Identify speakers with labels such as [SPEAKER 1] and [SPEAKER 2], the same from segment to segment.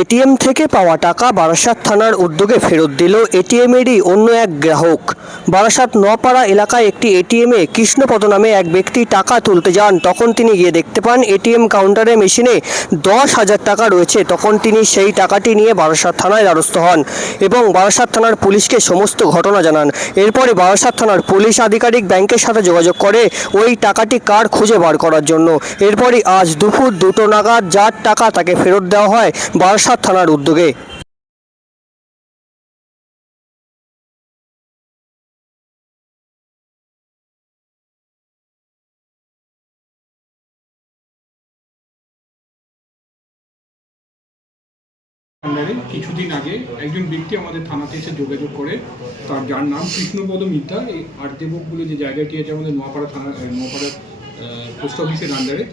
[SPEAKER 1] ATM থেকে পাওয়া টাকা বারাসাত থানার উদ্যোগে ফেরত দিল এটিএমেরই অন্য এক গ্রাহক। বারাসাত নপাড়া এলাকায় একটি এটিএমে কৃষ্ণপদ নামে এক ব্যক্তি টাকা তুলতে যান, তখন তিনি গিয়ে দেখতে পান এটিএম কাউন্টারে মেশিনে দশ হাজার টাকা রয়েছে, তখন তিনি সেই টাকাটি নিয়ে বারাসাত থানায় দ্বারস্থ হন এবং বারাসাত থানার পুলিশকে সমস্ত ঘটনা জানান। এরপরে বারাসাত থানার পুলিশ আধিকারিক ব্যাংকের সাথে যোগাযোগ করে ওই টাকাটি কার খুঁজে বার করার জন্য। এরপরই আজ দুপুর দুটো নাগাদ যার টাকা তাকে ফেরত দেওয়া হয়, বারাসাত থানার উদ্যোগে।
[SPEAKER 2] কিছুদিন আগে একজন ব্যক্তি আমাদের থানাতে এসে যোগাযোগ করে। তার যার নাম কৃষ্ণপদ মিত্রা এই আর্দেবক বলে যে জায়গাটি আছে আমাদের নোয়াপাড়া থানা নোয়াপাড়া পোস্ট অফিসের আন্ডারে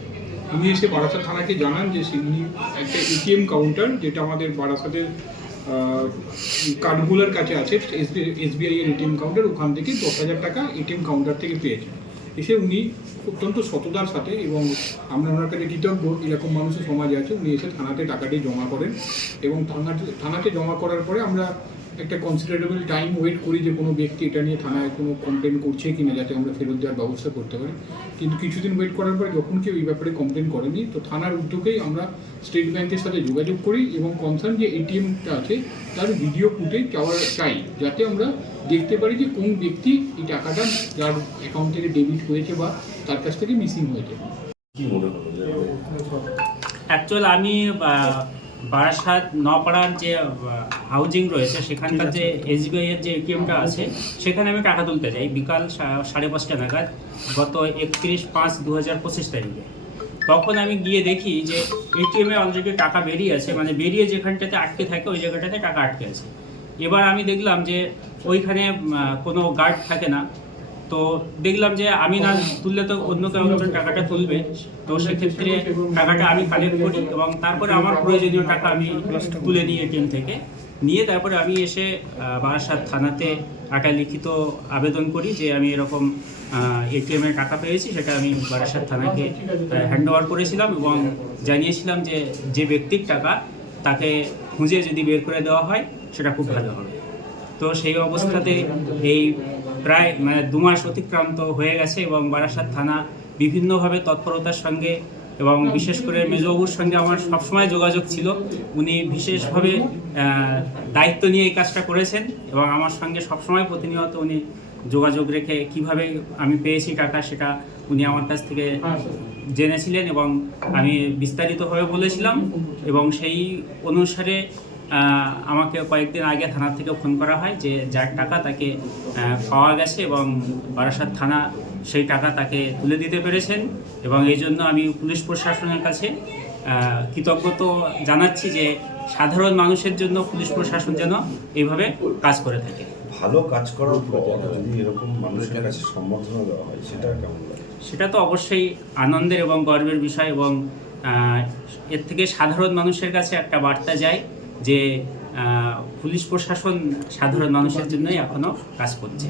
[SPEAKER 2] উনি এসে বারাসাত থানাকে জানান যে তিনি একটা এটিএম কাউন্টার যেটা আমাদের বারাসাতের কাঠগোলার কাছে আছে এসবিআই এর এটিএম কাউন্টার ওখান থেকে দশ হাজার টাকা এটিএম কাউন্টার থেকে পেয়েছেন এসে উনি অত্যন্ত সততার সাথে এবং আমরা ওনার কাছে কৃতজ্ঞ, এরকম মানুষের সমাজে আছে, উনি এসে থানাতে টাকাটি জমা করেন এবং থানাতে থানাতে জমা করার পরে আমরা একটা কনসিডারেবল টাইম ওয়েট করি যে কোনো ব্যক্তি এটা নিয়ে থানায় কোনো কমপ্লেন করছে কি না যাতে আমরা ফেরত দেওয়ার ব্যবস্থা করতে পারি। কিন্তু কিছুদিন ওয়েট করার পরে যখন কেউ এই ব্যাপারে কমপ্লেন করেনি তো থানার উদ্যোগেই আমরা স্টেট ব্যাংকের সাথে যোগাযোগ করি এবং কনসার্ন যে এটিএমটা আছে তার ভিডিও ফুটেজ চাওয়ার চাই যাতে আমরা দেখতে পারি যে কোন ব্যক্তি এই টাকাটা যার অ্যাকাউন্ট থেকে ডেবিট হয়েছে বা তার কাছ থেকে মিসিং হয়েছে।
[SPEAKER 3] কি মনে হলো যে
[SPEAKER 4] অ্যাকচুয়াল আমি বারাসাত নপাড়ার যে হাউজিং রয়েছে সেখানকার যে এসবিআই এর যে এটিএমটা আছে সেখানে আমি টাকা তুলতে যাই। বিকাল সাড়ে পাঁচটা নাগাদ গত একত্রিশ পাঁচ দু হাজার পঁচিশ তারিখে। তখন আমি গিয়ে দেখি যে এটিএমে অলরেডি টাকা বেরিয়ে আছে মানে বেরিয়ে যেখানটাতে আটকে থাকে ওই জায়গাটাতে টাকা আটকে আছে। এবার আমি দেখলাম যে ওইখানে কোনো গার্ড থাকে না। তো দেখলাম যে আমি না তুললে তো অন্য কেউ টাকাটা তুলবে, তো সেক্ষেত্রে টাকাটা আমি কালেক্ট করি এবং তারপরে আমার প্রয়োজনীয় টাকা আমি তুলে নিই এটিএম থেকে। নিয়ে তারপরে আমি এসে বারাসাত থানাতে একটা লিখিত আবেদন করি যে আমি এরকম এটিএম টাকা পেয়েছি, সেটা আমি বারাসাত থানাকে হ্যান্ড ওভার করেছিলাম এবং জানিয়েছিলাম যে যে ব্যক্তির টাকা তাকে খুঁজে যদি বের করে দেওয়া হয়, সেটা খুব ভালো হবে। তো সেই অবস্থাতে এই প্রায় মানে দু মাস অতিক্রান্ত হয়ে গেছে এবং বারাসাত থানা বিভিন্নভাবে তৎপরতার সঙ্গে এবং বিশেষ করে মেজবাবুর সঙ্গে আমার সবসময় যোগাযোগ ছিল। উনি বিশেষভাবে দায়িত্ব নিয়ে এই কাজটা করেছেন এবং আমার সঙ্গে সবসময় প্রতিনিয়ত উনি যোগাযোগ রেখে কীভাবে আমি পেয়েছি টাকা সেটা উনি আমার কাছ থেকে জেনেছিলেন এবং আমি বিস্তারিতভাবে বলেছিলাম এবং সেই অনুসারে আমাকে কয়েকদিন আগে থানা থেকে ফোন করা হয় যে যার টাকা তাকে পাওয়া গেছে এবং বারাসাত থানা সেই টাকা তাকে তুলে দিতে পেরেছেন এবং এই জন্য আমি পুলিশ প্রশাসনের কাছে কৃতজ্ঞত জানাচ্ছি যে সাধারণ মানুষের জন্য পুলিশ প্রশাসন যেন এইভাবে কাজ করে থাকে।
[SPEAKER 3] ভালো কাজ করার পর যদি এরকম মানুষের কাছে সম্বর্ধনা দেওয়া হয় সেটা কেমন
[SPEAKER 4] সেটা তো অবশ্যই আনন্দের এবং গর্বের বিষয় এবং এর থেকে সাধারণ মানুষের কাছে একটা বার্তা যায়। যে পুলিশ প্রশাসন সাধারণ মানুষের জন্যই এখনও কাজ করছে।